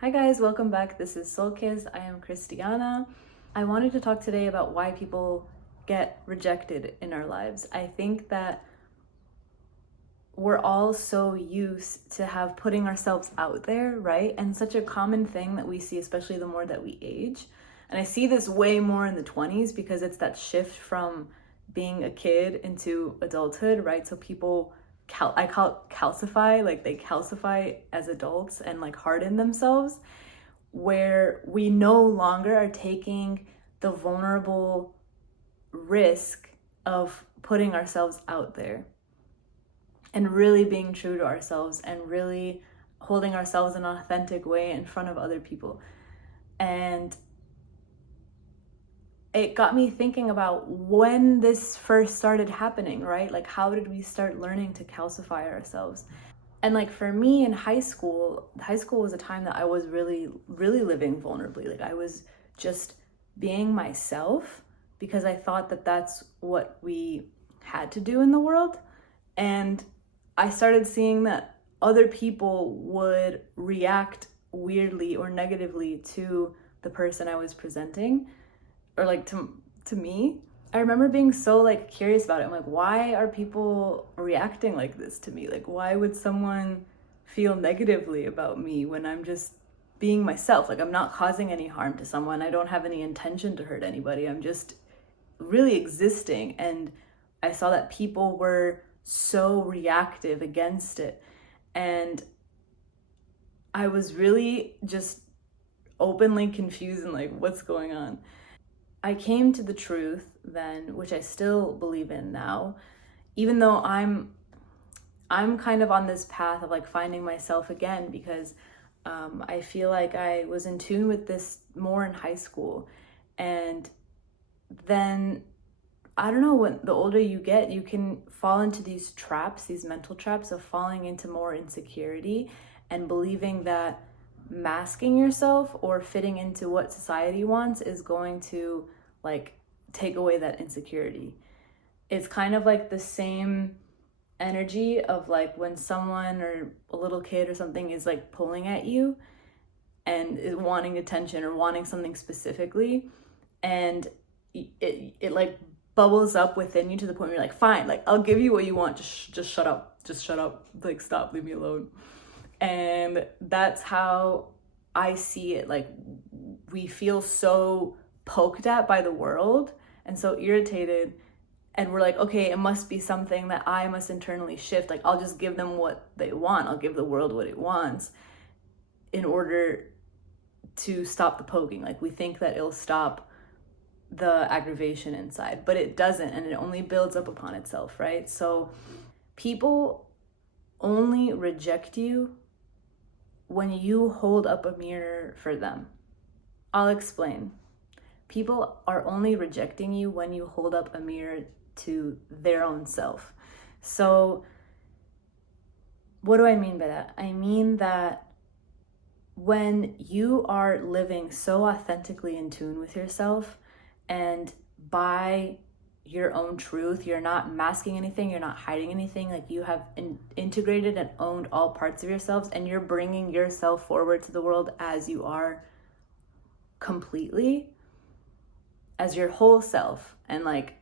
Hi guys, welcome back. This is SoulKissed. I am Kristiana. I wanted to talk today about why people get rejected in our lives. I think that we're all so used to have putting ourselves out there, right? And such a common thing that we see, especially the more that we age. And I see this way more in the 20s because it's that shift from being a kid into adulthood, right? So people I call it calcify, like they calcify as adults and like harden themselves, where we no longer are taking the vulnerable risk of putting ourselves out there and really being true to ourselves and really holding ourselves in an authentic way in front of other people. And it got me thinking about when this first started happening, right? Like, how did we start learning to calcify ourselves? And like for me in high school was a time that I was really, really living vulnerably. Like I was just being myself because I thought that that's what we had to do in the world. And I started seeing that other people would react weirdly or negatively to the person I was presenting, or like to me. I remember being so like curious about it. I'm like, why are people reacting like this to me? Like, why would someone feel negatively about me when I'm just being myself? Like, I'm not causing any harm to someone. I don't have any intention to hurt anybody. I'm just really existing. And I saw that people were so reactive against it. And I was really just openly confused and like, what's going on? I came to the truth then, which I still believe in now, even though I'm kind of on this path of like finding myself again, because I feel like I was in tune with this more in high school. And then I don't know, when the older you get, you can fall into these traps, these mental traps of falling into more insecurity and believing that masking yourself or fitting into what society wants is going to like take away that insecurity. It's kind of like the same energy of like when someone or a little kid or something is like pulling at you and is wanting attention or wanting something specifically, and it like bubbles up within you to the point where you're like, fine, like I'll give you what you want, just shut up, like stop, leave me alone. And that's how I see it. Like we feel so poked at by the world and so irritated, and we're like, okay, it must be something that I must internally shift. Like I'll just give them what they want, I'll give the world what it wants in order to stop the poking. Like we think that it'll stop the aggravation inside, but it doesn't, and it only builds up upon itself, right? So people only reject you when you hold up a mirror for them. I'll explain. People are only rejecting you when you hold up a mirror to their own self. So what do I mean by that? I mean that when you are living so authentically in tune with yourself and by your own truth, you're not masking anything, you're not hiding anything, like you have integrated and owned all parts of yourselves, and you're bringing yourself forward to the world as you are completely, as your whole self. And like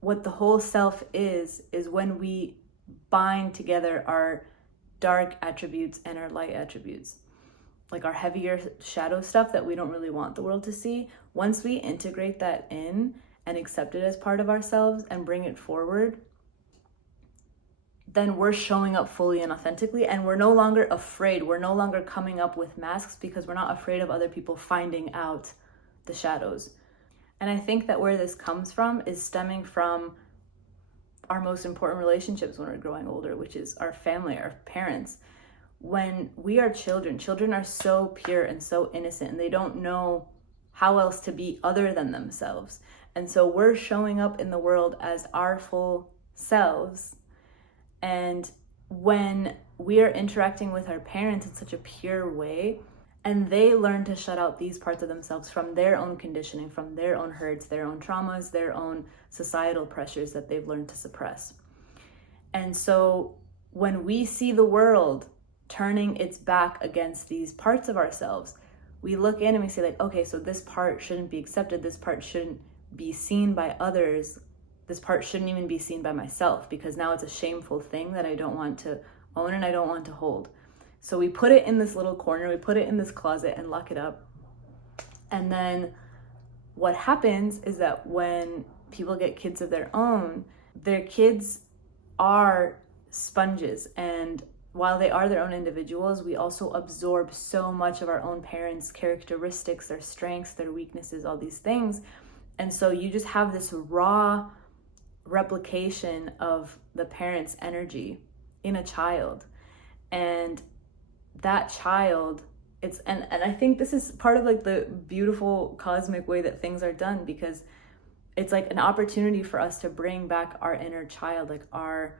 what the whole self is when we bind together our dark attributes and our light attributes, like our heavier shadow stuff that we don't really want the world to see. Once we integrate that in and accept it as part of ourselves and bring it forward, then we're showing up fully and authentically, and we're no longer afraid. We're no longer coming up with masks because we're not afraid of other people finding out the shadows. And I think that where this comes from is stemming from our most important relationships when we're growing older, which is our family, our parents. When we are children are so pure and so innocent, and they don't know how else to be other than themselves. And so we're showing up in the world as our full selves. And when we are interacting with our parents in such a pure way, and they learn to shut out these parts of themselves from their own conditioning, from their own hurts, their own traumas, their own societal pressures that they've learned to suppress. And so when we see the world turning its back against these parts of ourselves. We look in and we say like, okay, so this part shouldn't be accepted. This part shouldn't be seen by others. This part shouldn't even be seen by myself, because now it's a shameful thing that I don't want to own and I don't want to hold. So we put it in this little corner, we put it in this closet and lock it up. And then what happens is that when people get kids of their own, their kids are sponges, and while they are their own individuals, we also absorb so much of our own parents' characteristics, their strengths, their weaknesses, all these things. And so you just have this raw replication of the parent's energy in a child. And that child, and I think this is part of like the beautiful cosmic way that things are done, because it's like an opportunity for us to bring back our inner child, like our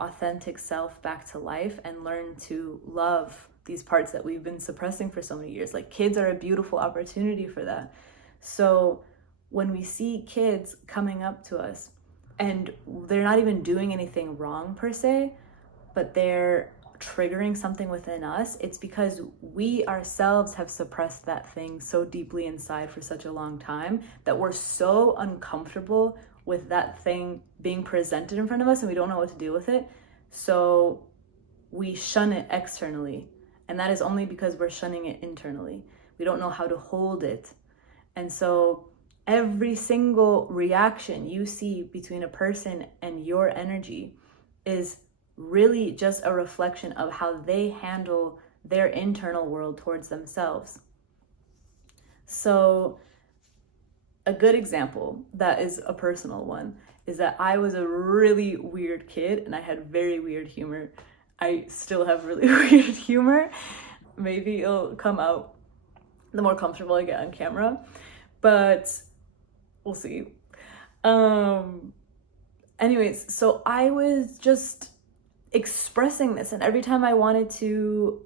authentic self back to life, and learn to love these parts that we've been suppressing for so many years. Like kids are a beautiful opportunity for that. So when we see kids coming up to us and they're not even doing anything wrong per se, but they're triggering something within us, it's because we ourselves have suppressed that thing so deeply inside for such a long time that we're so uncomfortable with that thing being presented in front of us, and we don't know what to do with it. So we shun it externally, and that is only because we're shunning it internally. We don't know how to hold it. And so every single reaction you see between a person and your energy is really just a reflection of how they handle their internal world towards themselves. So a good example that is a personal one is that I was a really weird kid and I had very weird humor. I still have really weird humor. Maybe it'll come out the more comfortable I get on camera, but we'll see. Anyways, so I was just expressing this, and every time I wanted to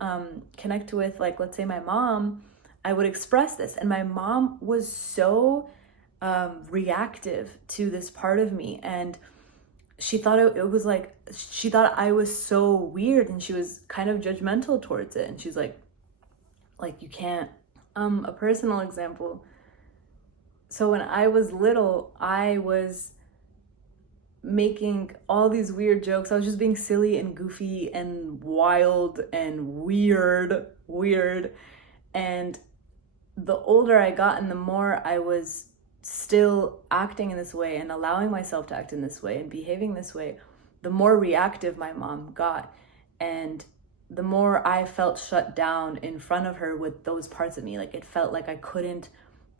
connect with, like, let's say my mom, I would express this, and my mom was so reactive to this part of me, and she thought it was like, she thought I was so weird, and she was kind of judgmental towards it, and she's like you can't. A personal example. So when I was little, I was making all these weird jokes. I was just being silly and goofy and wild and weird. And the older I got and the more I was still acting in this way and allowing myself to act in this way and behaving this way, the more reactive my mom got. And the more I felt shut down in front of her with those parts of me. Like, it felt like I couldn't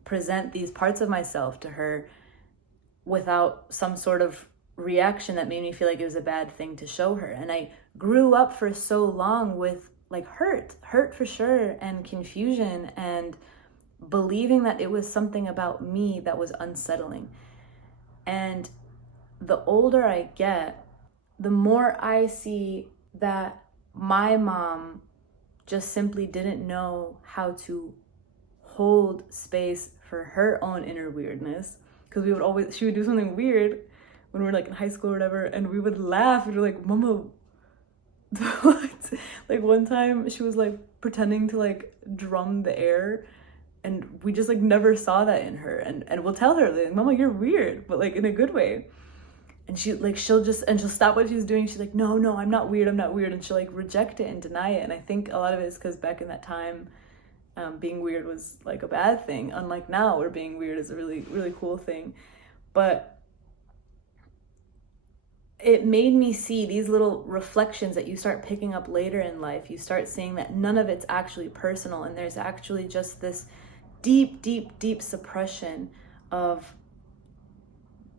present these parts of myself to her without some sort of reaction that made me feel like it was a bad thing to show her. And I grew up for so long with like hurt for sure, and confusion, and believing that it was something about me that was unsettling. And the older I get, the more I see that my mom just simply didn't know how to hold space for her own inner weirdness, because she would do something weird when we were like in high school or whatever, and we would laugh and we're like, Mama, what? Like one time she was like pretending to like drum the air, and we just like never saw that in her, and we'll tell her like, Mama, you're weird, but like in a good way. And she'll stop what she's doing. She's like, no, I'm not weird. And she'll like reject it and deny it. And I think a lot of it is because back in that time, being weird was like a bad thing. Unlike now, where being weird is a really, really cool thing. But it made me see these little reflections that you start picking up later in life. You start seeing that none of it's actually personal. And there's actually just this deep, deep, deep suppression of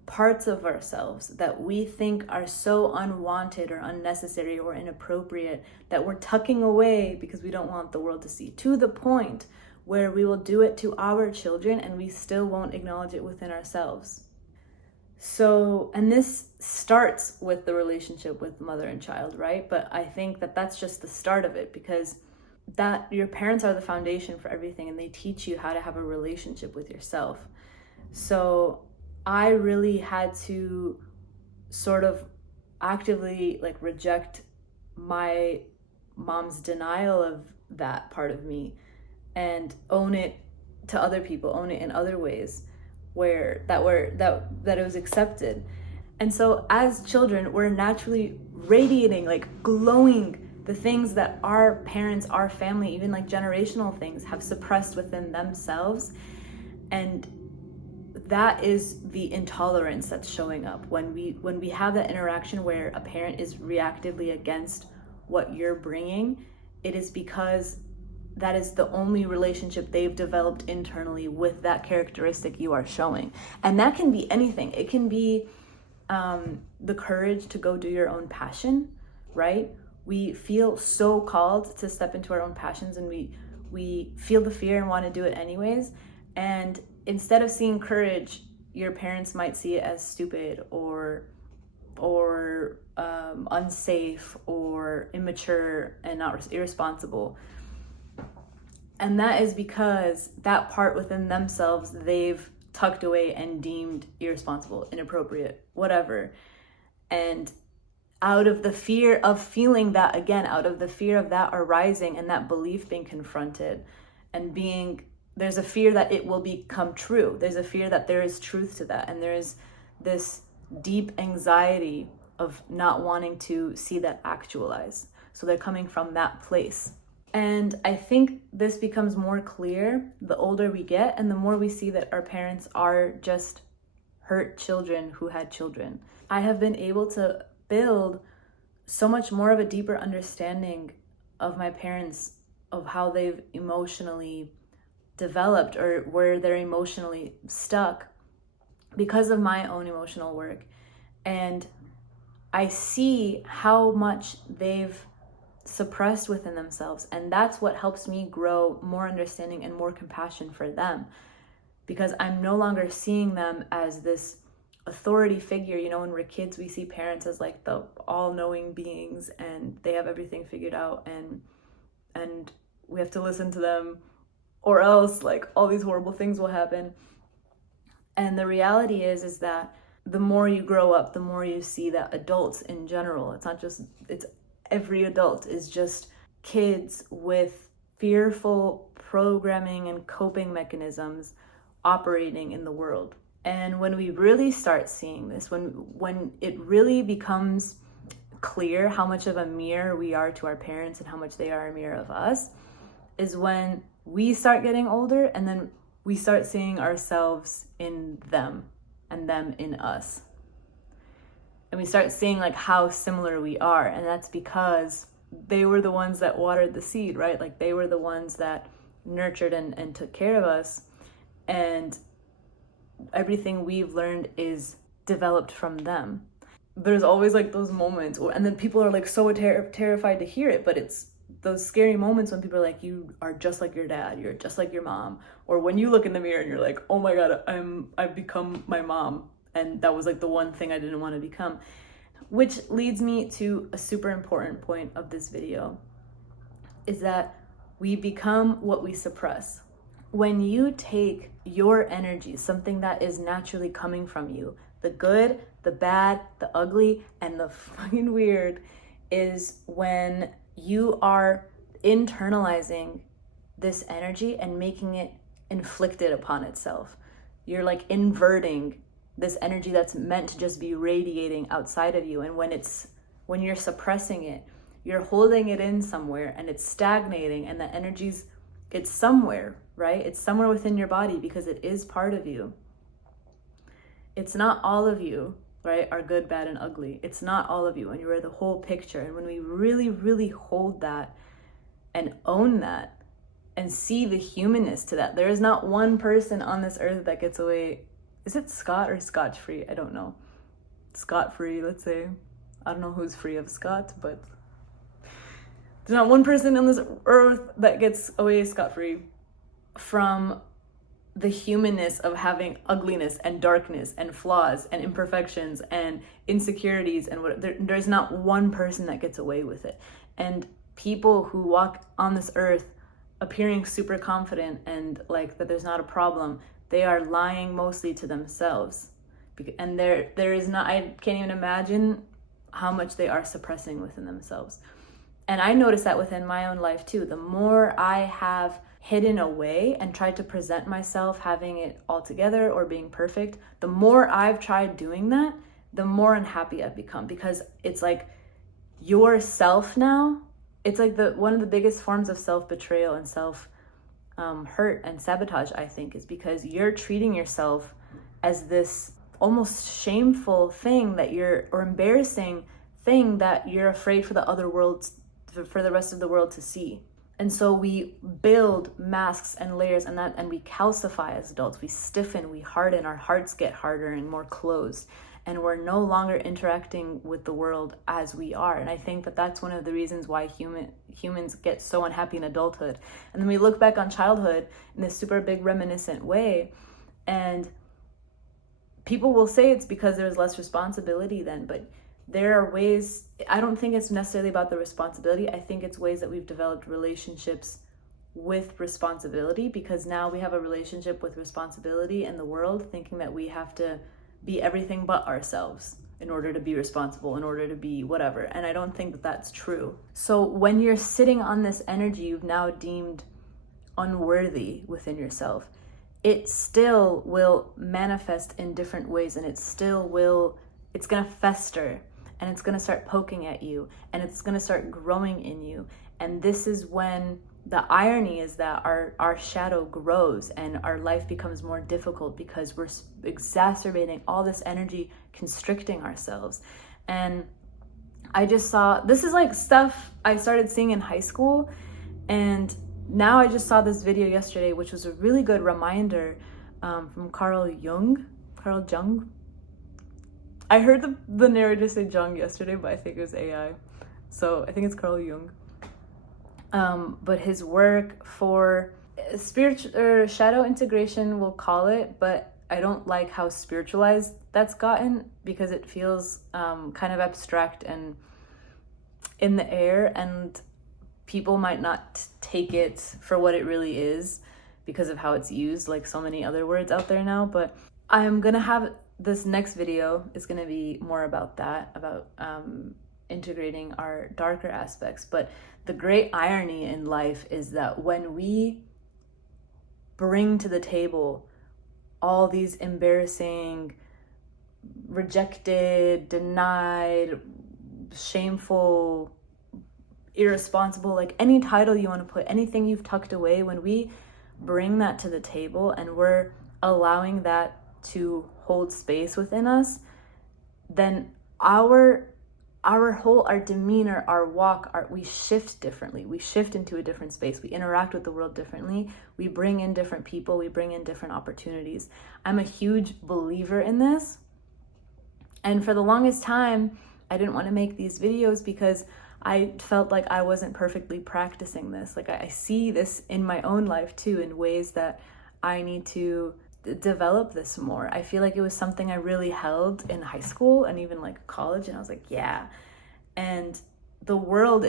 parts of ourselves that we think are so unwanted or unnecessary or inappropriate that we're tucking away because we don't want the world to see, to the point where we will do it to our children and we still won't acknowledge it within ourselves. So, and this starts with the relationship with mother and child, right? But I think that that's just the start of it, because that your parents are the foundation for everything, and they teach you how to have a relationship with yourself. So I really had to sort of actively like reject my mom's denial of that part of me and own it to other people, own it in other ways where that it was accepted. And so as children, we're naturally radiating, like glowing, the things that our parents, our family, even like generational things have suppressed within themselves. And that is the intolerance that's showing up when we have that interaction where a parent is reactively against what you're bringing. It is because that is the only relationship they've developed internally with that characteristic you are showing. And that can be anything. It can be the courage to go do your own passion, right? We feel so called to step into our own passions, and we feel the fear and want to do it anyways. And instead of seeing courage, your parents might see it as stupid or unsafe or immature and not irresponsible. And that is because that part within themselves they've tucked away and deemed irresponsible, inappropriate, whatever. And out of the fear of feeling that again, out of the fear of that arising and that belief being confronted and there's a fear that it will become true. There's a fear that there is truth to that. And there is this deep anxiety of not wanting to see that actualize. So they're coming from that place. And I think this becomes more clear the older we get and the more we see that our parents are just hurt children who had children. I have been able to build so much more of a deeper understanding of my parents, of how they've emotionally developed or where they're emotionally stuck because of my own emotional work. And I see how much they've suppressed within themselves, and that's what helps me grow more understanding and more compassion for them, because I'm no longer seeing them as this authority figure. You know, when we're kids, we see parents as like the all-knowing beings and they have everything figured out, and we have to listen to them or else like all these horrible things will happen. And the reality is that the more you grow up, the more you see that adults in general, it's every adult is just kids with fearful programming and coping mechanisms operating in the world. And when we really start seeing this, when it really becomes clear how much of a mirror we are to our parents and how much they are a mirror of us, is when we start getting older and then we start seeing ourselves in them and them in us. And we start seeing like how similar we are. And that's because they were the ones that watered the seed, right? Like they were the ones that nurtured and took care of us. And everything we've learned is developed from them. There's always like those moments, and then people are like so terrified to hear it, but it's those scary moments when people are like, you are just like your dad, you're just like your mom. Or when you look in the mirror and you're like, oh my God, I've become my mom. And that was like the one thing I didn't want to become. Which leads me to a super important point of this video, is that we become what we suppress. When you take your energy, something that is naturally coming from you, the good, the bad, the ugly, and the fucking weird, is when you are internalizing this energy and making it inflicted upon itself. You're like inverting this energy that's meant to just be radiating outside of you. And when you're suppressing it, you're holding it in somewhere and it's stagnating, and the it's somewhere, right? It's somewhere within your body because it is part of you. It's not all of you, right, are good, bad, and ugly. It's not all of you, and you are the whole picture. And when we really, really hold that and own that and see the humanness to that, there is not one person on this earth that gets away. Is it Scott or scotch-free? I don't know. Scot-free, let's say. I don't know who's free of Scott, but there's not one person on this earth that gets away scot-free from the humanness of having ugliness and darkness and flaws and imperfections and insecurities and there's not one person that gets away with it. And people who walk on this earth appearing super confident and like that there's not a problem, they are lying mostly to themselves. And there is not, I can't even imagine how much they are suppressing within themselves. And I noticed that within my own life too. The more I have hidden away and tried to present myself having it all together or being perfect, the more I've tried doing that, the more unhappy I've become, because it's like yourself now. It's like one of the biggest forms of self-betrayal and hurt and sabotage, I think, is because you're treating yourself as this almost shameful thing or embarrassing thing that you're afraid for the rest of the world to see. And so we build masks and layers and we calcify as adults. We stiffen, we harden, our hearts get harder and more closed, and we're no longer interacting with the world as we are. And I think that that's one of the reasons why humans get so unhappy in adulthood. And then we look back on childhood in this super big reminiscent way, and people will say it's because there's less responsibility then, but there are ways. I don't think it's necessarily about the responsibility. I think it's ways that we've developed relationships with responsibility, because now we have a relationship with responsibility in the world, thinking that we have to be everything but ourselves in order to be responsible, in order to be whatever. And I don't think that that's true. So when you're sitting on this energy you've now deemed unworthy within yourself, it still will manifest in different ways, and it's going to fester, and it's going to start poking at you, and it's going to start growing in you. And this is when the irony is that our shadow grows and our life becomes more difficult, because we're exacerbating all this energy, constricting ourselves. And I just saw, this is like stuff I started seeing in high school, and now I just saw this video yesterday, which was a really good reminder from Carl Jung. I heard the narrator say Jung yesterday, but I think it was AI. So I think it's Carl Jung. But his work for spiritual shadow integration, we'll call it, but I don't like how spiritualized that's gotten, because it feels kind of abstract and in the air, and people might not take it for what it really is because of how it's used, like so many other words out there now. But I'm gonna have this next video is going to be more about that, about integrating our darker aspects. But the great irony in life is that when we bring to the table all these embarrassing, rejected, denied, shameful, irresponsible, like any title you want to put, anything you've tucked away, when we bring that to the table and we're allowing that to hold space within us, then our demeanor, our walk, we shift differently. We shift into a different space. We interact with the world differently. We bring in different people. We bring in different opportunities. I'm a huge believer in this. And for the longest time, I didn't want to make these videos because I felt like I wasn't perfectly practicing this. Like I see this in my own life too, in ways that I need to develop this more. I feel like it was something I really held in high school and even like college, and I was like, yeah. And the world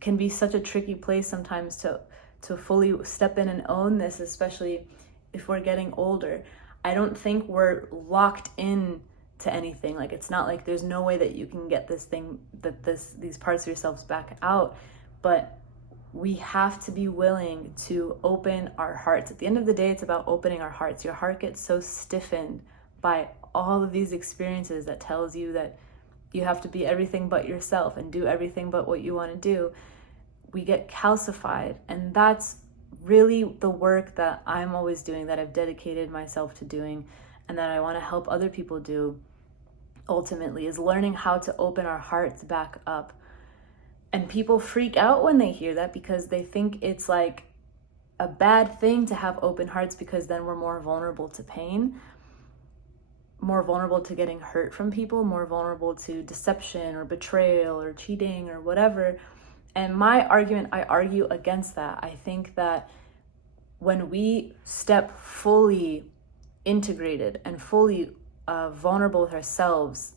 can be such a tricky place sometimes to fully step in and own this, especially if we're getting older. I don't think we're locked in to anything. Like it's not like there's no way that you can get these parts of yourselves back out, but we have to be willing to open our hearts. At the end of the day, it's about opening our hearts. Your heart gets so stiffened by all of these experiences that tells you that you have to be everything but yourself and do everything but what you want to do. We get calcified, and that's really the work that I'm always doing, that I've dedicated myself to doing, and that I want to help other people do ultimately, is learning how to open our hearts back up. And people freak out when they hear that, because they think it's like a bad thing to have open hearts, because then we're more vulnerable to pain, more vulnerable to getting hurt from people, more vulnerable to deception or betrayal or cheating or whatever. And my argument, I argue against that. I think that when we step fully integrated and fully vulnerable with ourselves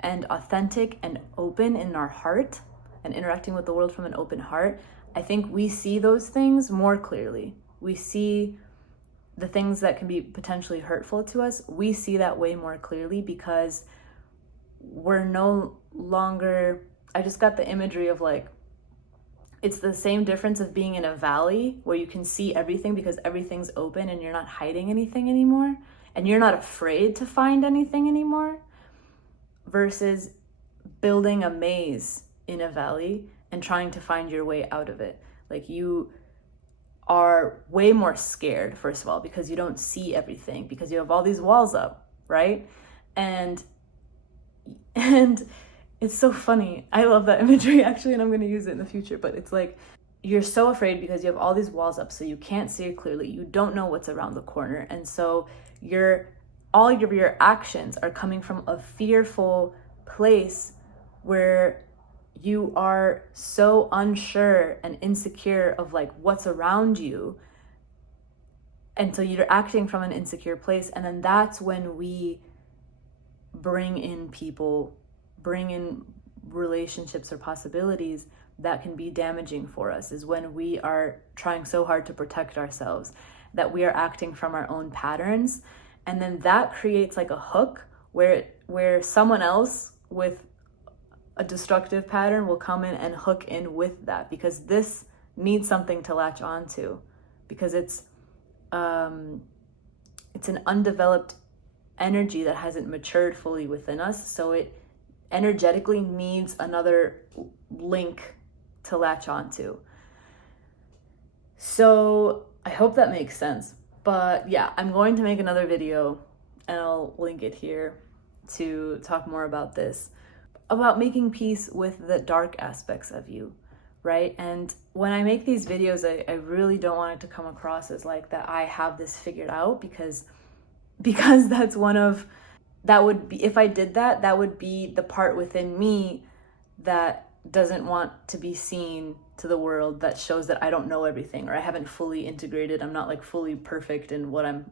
and authentic and open in our heart, and interacting with the world from an open heart, I think we see those things more clearly. We see the things that can be potentially hurtful to us. We see that way more clearly, because we're no longer, I just got the imagery of like It's the same difference of being in a valley where you can see everything because everything's open and you're not hiding anything anymore, and you're not afraid to find anything anymore, versus building a maze in a valley and trying to find your way out of it. Like, you are way more scared, first of all, because you don't see everything, because you have all these walls up, right? And it's so funny. I love that imagery, actually, and I'm going to use it in the future. But it's like, you're so afraid because you have all these walls up, so you can't see it clearly. You don't know what's around the corner. And so all of your actions are coming from a fearful place where you are so unsure and insecure of like what's around you. And so you're acting from an insecure place. And then that's when we bring in people, bring in relationships or possibilities that can be damaging for us, is when we are trying so hard to protect ourselves that we are acting from our own patterns. And then that creates like a hook where someone else with a destructive pattern will come in and hook in with that, because this needs something to latch onto, because it's an undeveloped energy that hasn't matured fully within us. So it energetically needs another link to latch onto. So I hope that makes sense. But yeah, I'm going to make another video, and I'll link it here, to talk more about this, about making peace with the dark aspects of you, right? And when I make these videos, I really don't want it to come across as like that I have this figured out, because that's that would be, if I did that, that would be the part within me that doesn't want to be seen to the world, that shows that I don't know everything, or I haven't fully integrated. I'm not like fully perfect in what I'm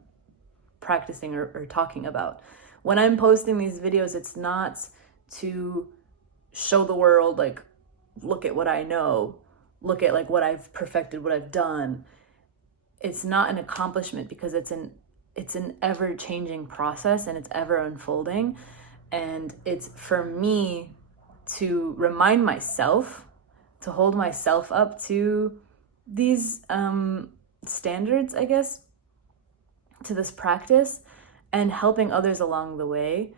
practicing or talking about. When I'm posting these videos, it's not to show the world like, look at what I know, look at like what I've perfected, what I've done. It's not an accomplishment, because it's an ever-changing process, and it's ever unfolding. And it's for me to remind myself, to hold myself up to these standards, I guess, to this practice, and helping others along the way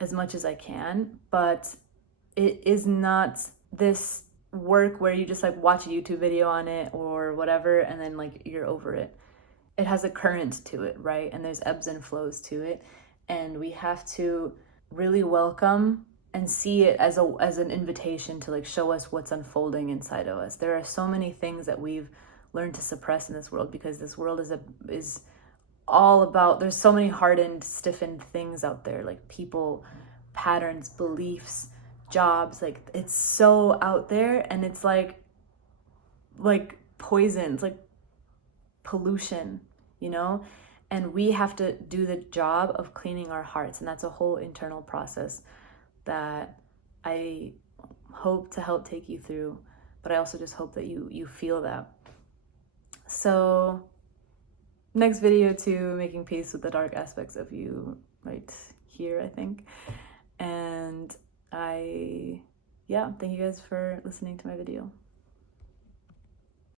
as much as I can. But it is not this work where you just like watch a YouTube video on it or whatever, and then like you're over it. It has a current to it, right? And there's ebbs and flows to it. And we have to really welcome and see it as an invitation to like show us what's unfolding inside of us. There are so many things that we've learned to suppress in this world, because this world is all about, there's so many hardened, stiffened things out there, like people, patterns, beliefs, jobs. Like, it's so out there, and it's like poison, it's like pollution, you know? And we have to do the job of cleaning our hearts, and that's a whole internal process that I hope to help take you through. But I also just hope that you feel that. So next video to making peace with the dark aspects of you, right here, I think. And thank you guys for listening to my video.